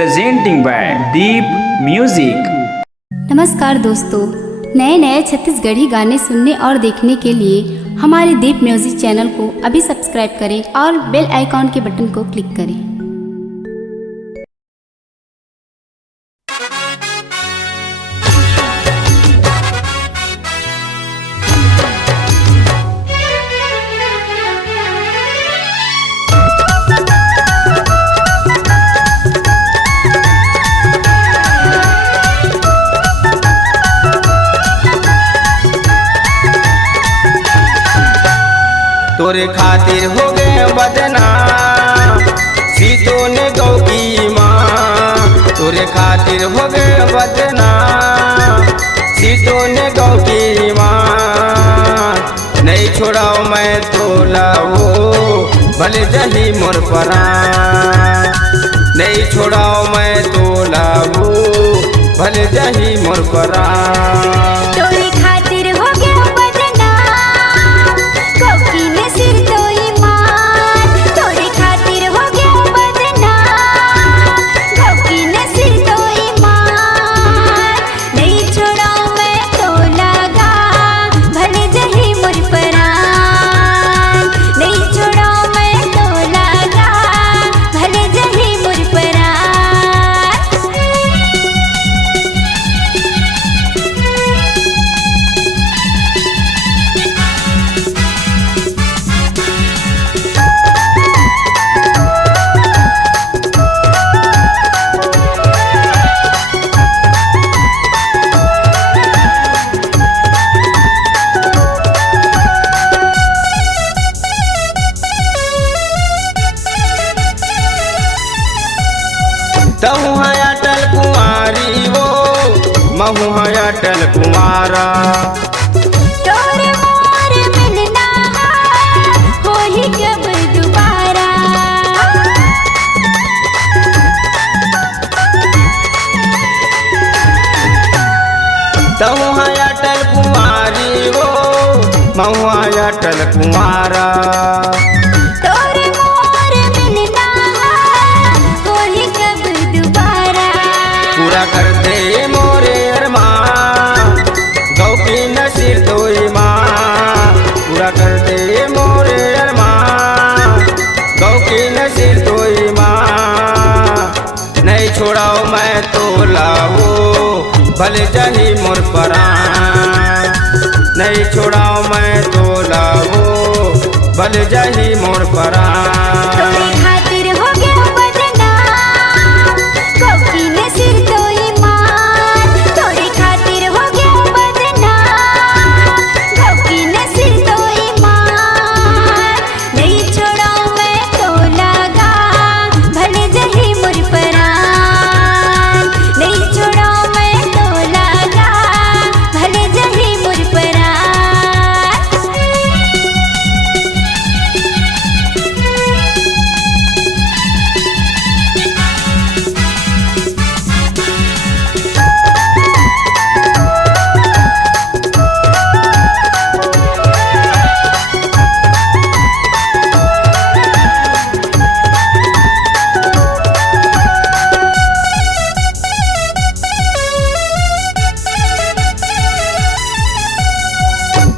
presenting by Deep Music। नमस्कार दोस्तों, नए नए छत्तीसगढ़ी गाने सुनने और देखने के लिए हमारे दीप म्यूजिक चैनल को अभी सब्सक्राइब करें और बेल आइकॉन के बटन को क्लिक करें। तोरे खातिर हो गए बदनाम सीतो ने गौ की माँ। तोरे खातिर हो गए बदनाम सीतो ने गौ की माँ। नहीं छोड़ाओ मैं तो लाओ भले जही मोर परान। नहीं छोड़ाओ मैं तो लाओ भले जही मोर परान। तहु है अटल कुमारी वो महु है अटल कुमारा। तोरे मोर मिलना हो ही कब दोबारा। तहु है अटल कुमारी वो महु है अटल कुमारा। पूरा कर दे मोरे अरमान गौ की नसीर दोई माँ। पूरा कर दे मोरे अरमान गौ की नसीर दोई माँ। नहीं छोड़ाओ मैं तो लाओ भले जही मोर परान। नहीं छोड़ाओ मैं तो लाओ भले जही मोर परान।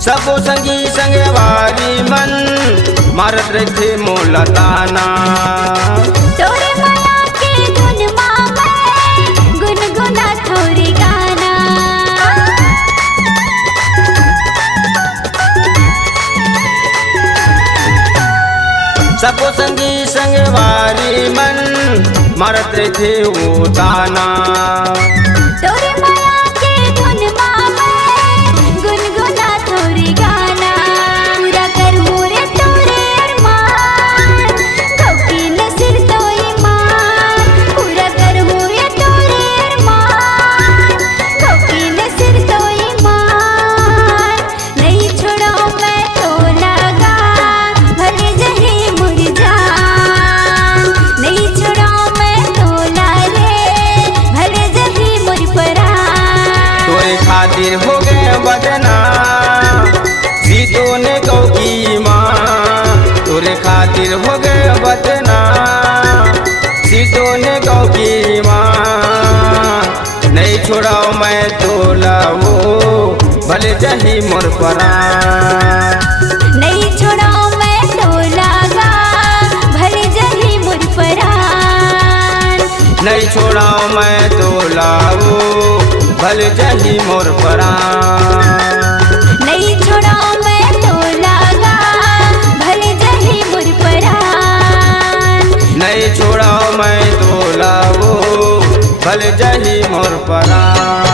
सबो संगी संगे वारी मन मारत रहे मोलताना। तोरे माया के गुन मामे गुनगुना थोड़ी गाना। सबो संगी संगे वारी मन मारत रहे वो ताना। तोरे माया के गुन मामे गुनगुना थोड़ी गाना। पूरा कर मोरे तोरे अरमान गौ की नसीर दोई माँ। पूरा कर मोरे तोरे अरमान गौ की नसीर दोई माँ। नहीं छोड़ाओ मैं तो लगा भले जही मुर जान। नहीं छोड़ाओ मैं तो ला रे भले जही मुर परान। भले जही मोर परान। नहीं छोड़ाओ मैं तो लागा भले जही मोर परान। नहीं छोड़ाओ मैं तो लाओ भले जही मोर परान। नहीं छोड़ाओ मैं तो लागा भले जही मोर परान। नहीं छोड़ाओ मैं तो लाओ भले जही मोर परान।